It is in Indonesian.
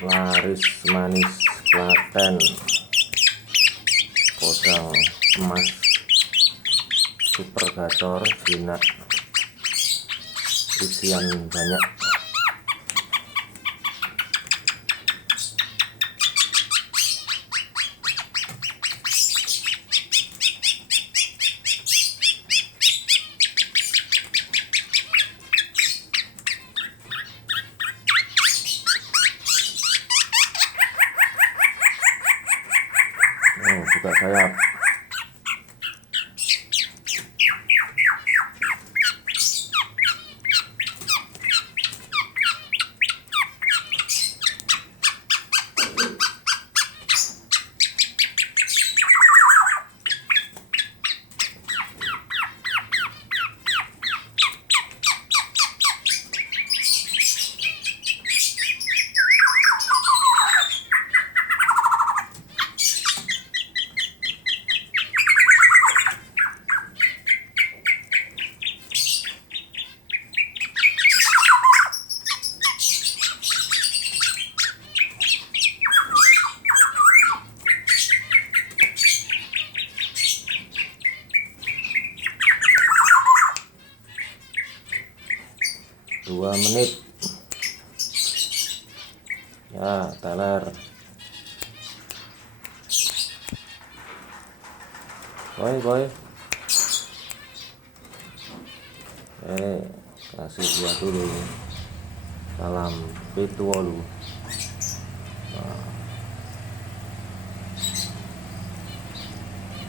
Laris manis Klaten, kodang emas super gacor jinak, isian banyak. Buka sayap. Dua menit ya, teler. Boy kasih buat dulu. Salam P2 lu. Nah.